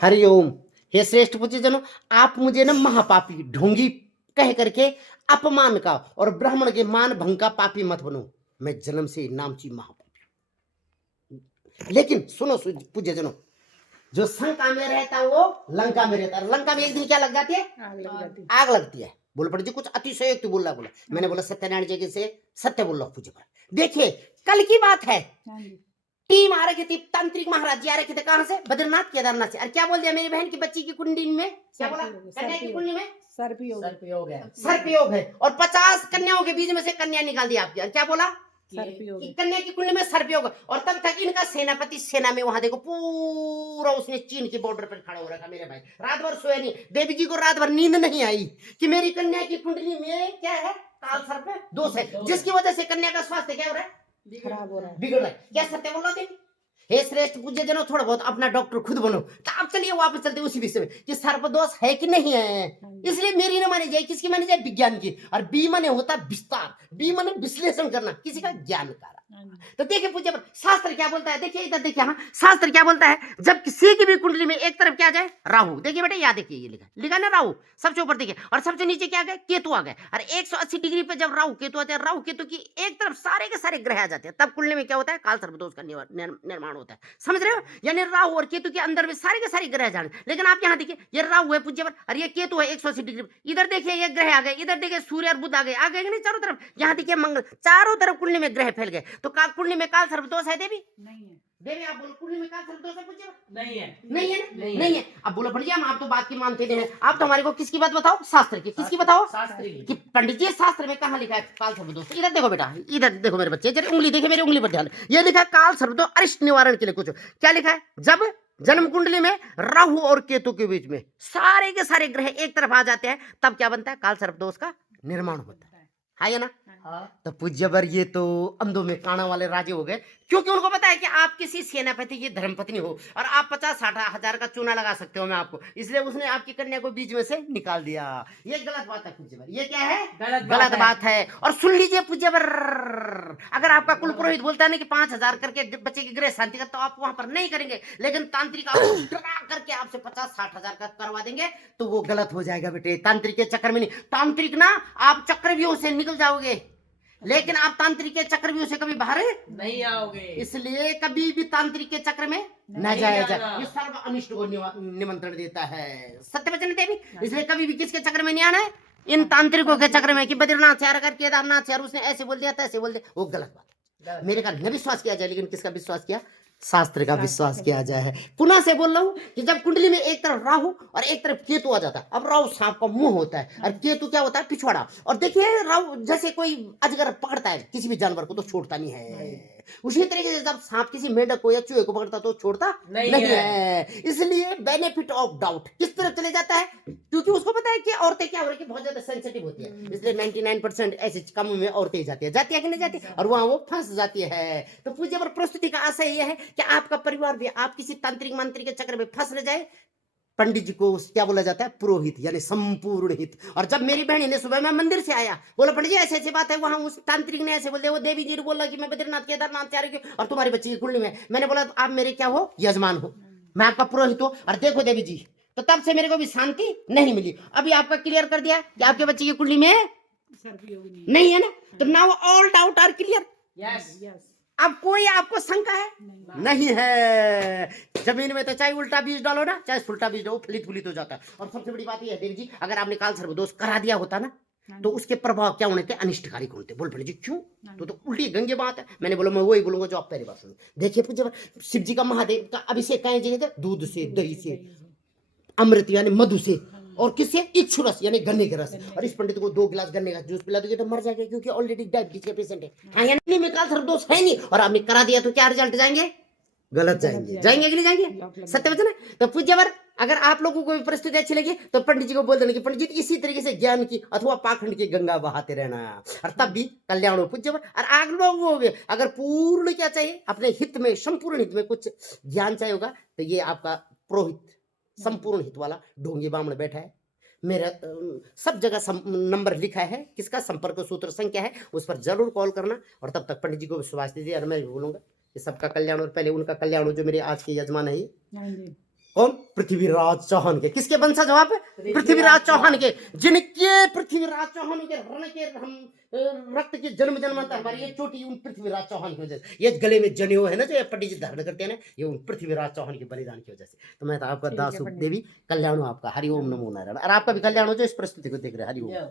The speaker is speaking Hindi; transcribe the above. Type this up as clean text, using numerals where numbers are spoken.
हरिओम। हे श्रेष्ठ पूज्य जनों, आप मुझे न महापापी ढोंगी कह करके अपमान का और ब्राह्मण के मान भंग का पापी मत बनो। मैं जन्म से नामची महापापी हूं। लेकिन सुनो पूज्य जनों, जो शंका में रहता है वो लंका में रहता है। लंका में एक दिन क्या लग जाती है? आग लगती है। बोल पड़ जी कुछ अतिशयोक्ति बोल रहा। बोला मैंने बोला सत्यनारायण जगह से सत्य बोल रहा हूं पूज्य पर। देखिए कल की बात है, टीम आ रखी थी, तांत्रिक महाराज जी आ रखे थे। कहां से? बद्रीनाथ केदारनाथ से। और क्या बोल दिया मेरी बहन की बच्ची की कुंडली में? क्या बोला? कन्या की कुंडली में सर्पयोग है और 50 कन्याओं के बीच में से कन्या निकाल दी आपकी। और क्या बोला? कन्या की कुंडली में सर्पयोग। और तब तक इनका सेनापति सेना में वहां देखो पूरा उसने चीन के बॉर्डर पर खड़ा हो रखा। मेरे भाई रात भर सोया नहीं। देवी जी को रात भर नींद नहीं आई कि मेरी कन्या की कुंडली में क्या है? काल सर्प दोष है, जिसकी वजह से कन्या का स्वास्थ्य क्या हो रहा है? खराब हो रहा है, बिगड़ रहा है। क्या सत्य बोल रहे थे? हे श्रेष्ठ पूज्य जनों, थोड़ा बहुत अपना डॉक्टर खुद बनो। तो आप चलिए वापस चलते उसी विषय में कि सर्पदोष है कि नहीं है। इसलिए मेरी न मानी जाए, किसकी मानी जाए? विज्ञान की। और बी माने होता विस्तार, बी माने विश्लेषण करना, किसी का ज्ञान का। तो देखिए पूज्य शास्त्र क्या बोलता है, देखिए इधर देखिए। हाँ शास्त्र क्या बोलता है, जब किसी की भी कुंडली में एक तरफ क्या जाए? राहु। देखिए बेटा याद देखिए, ये लिखा ना राहु सबसे ऊपर देखिए, और सबसे नीचे क्या गए? केतु आ गए। और 180 डिग्री पे जब राहु केतु आते हैं, राहु केतु की एक तरफ सारे के सारे ग्रह आ जाते हैं, तब कुंडली में क्या होता है? काल सर्पदोष का निर्माण होता है। समझ रहे हो? यानी राहु और केतु के अंदर में सारे के सारे ग्रह जाने। लेकिन आप यहाँ देखिए, ये राहु है पूज्य और ये केतु है 180 डिग्री। इधर देखिए ये ग्रह आ गए, इधर देखिए सूर्य और बुध आ गए नहीं चारों तरफ। यहाँ देखिए मंगल, चारों तरफ कुंडली में ग्रह फैल गए। तो कुंडली में काल सर्पदोष है देवी? नहीं है। देवी आप बोलो कुंडली में काल सर्पदोष है पूज्य? नहीं है। नहीं है ना? नहीं है। अब बोलो भैया हम आप तो बात की मानते नहीं है। आप तो हमारे को किसकी बात बताओ? शास्त्र की। किसकी बताओ? शास्त्र की। पंडित जी शास्त्र में कहाँ लिखा है काल सर्पदोष? इधर देखो बेटा, इधर देखो मेरे बच्चे, जरा उंगली देखिए, मेरी उंगली पर ध्यान। ये लिखा है काल सर्पदोष अरिष्ट निवारण के लिए। कुछ क्या लिखा है? जब जन्म कुंडली में राहु और केतु के बीच में सारे के सारे ग्रह एक तरफ आ जाते हैं, तब क्या बनता है? काल सर्पदोष का निर्माण होता है ना? हाँ। तो पूज्यवर ये तो अंधों में काना वाले राजे हो गए, क्योंकि उनको पता है कि आप किसी सेनापति की धर्मपत्नी हो और आप 50-60 हजार का चूना लगा सकते हो मैं आपको, इसलिए उसने आपकी कन्या को बीच में से निकाल दिया। ये गलत बात है पूज्यवर। ये क्या है? गलत बात है। और सुन लीजिए पूज्यवर, अगर आपका कुल पुरोहित बोलता है ना कि 5000 करके बच्चे की गृह शांति का, तो आप वहां पर नहीं करेंगे। लेकिन तांत्रिक आपको डरा करके आपसे 50-60 हजार का करवा देंगे, तो वो गलत हो जाएगा बेटे। तांत्रिक के चक्कर में नहीं, तांत्रिक ना आप चक्रव्यूह से निकल जाओगे, लेकिन आप तांत्रिक के चक्रव्यूह से कभी बाहर नहीं आओगे। इसलिए कभी भी तांत्रिक के चक्र में न जाया जाए। ये सर्व अनिष्ट को निमंत्रण देता है सत्य वचन देवी। इसलिए कभी भी किसके चक्र में नहीं आना है? इन तांत्रिकों के चक्र में कि बद्रीनाथ से अगर केदारनाथ से उसने ऐसे बोल दिया तैसे बोल दिया, वो गलत बात। मेरे का न विश्वास किया जाए, लेकिन किसका विश्वास किया? शास्त्र का विश्वास किया जाए। पुनः से बोल रहा हूं कि जब कुंडली में एक तरफ राहु और एक तरफ केतु आ जाता है, अब राहु सांप का मुंह होता है और केतु क्या होता है? पिछवाड़ा। और देखिए राहु जैसे कोई अजगर पकड़ता है किसी भी जानवर को तो छोड़ता नहीं है, उसी तरीके से जब सांप किसी मेंढक को या चूहे को पकड़ता तो छोड़ता नहीं है। इसलिए बेनिफिट ऑफ डाउट किस तरफ चले जाता है? क्योंकि उसको पता है कि औरतें क्या हो रही है कि बहुत ज्यादा सेंसिटिव होती है, इसलिए 99% ऐसे कामों में औरतें जाती है कि नहीं जाती, और वहां वो फंस जाती है। तो पूज्य पर प्रस्तुति का आशय यह है कि आपका परिवार भी आप किसी तांत्रिक मंत्री के चक्कर में फंस न जाए। पंडित जी को क्या बोला जाता है? पुरोहित, यानी संपूर्ण हित। और जब मेरी बहन ने सुबह मैं मंदिर से आया, बोला पंडित जी ऐसे ऐसी बात है, वहां उस तांत्रिक ने ऐसे बोल दिया, वो देवी जी ने बोला कि मैं बद्रीनाथ केदारनाथ से आ रही हूं और तुम्हारी बच्ची की कुंडली में। मैंने बोला तो आप मेरे क्या हो? यजमान हो, मैं आपका पुरोहित हूं। और देखो देवी जी, तो तब से मेरे को भी शांति नहीं मिली। अभी आपका क्लियर कर दिया कि आपके बच्चे की कुंडली में नहीं है ना, तो now all doubt are clear. Yes. अब कोई आपको शंका है? नहीं है। जमीन में तो चाहे उल्टा बीज डालो ना, चाहे उल्टा बीज डालो, फलित फुलित हो जाता है। और सबसे बड़ी बात यह है देवी जी, अगर आपने काल सर्पदोष करा दिया होता ना, तो उसके प्रभाव क्या होने थे? अनिष्टकारी होते। बोल पड़े जी क्यों? तो उल्टी गंगे बात है। मैंने बोला मैं वही बोलूंगा जो आप पहली बार सुनो। देखिए पूज्य शिव जी का महादेव का अभिषेक कहीं जगह थे? दूध से, दही से, अमृत यानी मधु से, और किससे? इच्छु रस यानी गन्ने के रस। और इस पंडित को 2 गिलास गन्ने का जूस पिला दोगे तो मर जाएगा, क्योंकि ऑलरेडी डायबिटीज के पेशेंट है। हाँ यानी में काल सर्पदोष है नहीं, और आपने करा दिया तो क्या रिजल्ट जाएंगे? गलत जाएंगे। जाएंगे कि नहीं जाएंगे? सत्य वचन है। तो पूज्यवर अगर आप लोगों को भी परिस्थिति अच्छी लगी तो पंडित जी को बोल देना कि पंडित जी इसी तरीके से ज्ञान की अथवा पाखंड की गंगा बहाते रहना, और तब भी कल्याण हो पूज्यवर। और आग लोगों को अगर पूर्ण क्या चाहिए? अपने हित में, संपूर्ण हित में कुछ ज्ञान चाहिए होगा, तो ये आपका पुरोहित संपूर्ण हित वाला ढोंगी बामण बैठा है। मेरा सब जगह नंबर लिखा है, किसका? संपर्क सूत्र संख्या है, उस पर जरूर कॉल करना। और तब तक पंडित जी को विश्वास दीजिए, और मैं भी बोलूंगा कि सबका कल्याण और पहले उनका कल्याण हो, जो मेरे आज के यजमान है। कौन? पृथ्वीराज चौहान के। किसके वंशज हो आप? पृथ्वीराज चौहान के। जिनके पृथ्वीराज चौहान के रण के हम रक्त की जन्म जन्मांतर हमारी ये चोटी उन पृथ्वीराज चौहान की वजह से, ये गले में जनेऊ है ना जो ये पंडित जी धारण करते हैं ना, ये उन पृथ्वीराज चौहान के बलिदान की वजह से। तो मैं तो आपका दास देवी कल्याण हो आपका। हरि ओम नमो नारायण। और आपका भी कल्याण हो जो इस प्रस्तुति को देख रहे हैं। हरि ओम।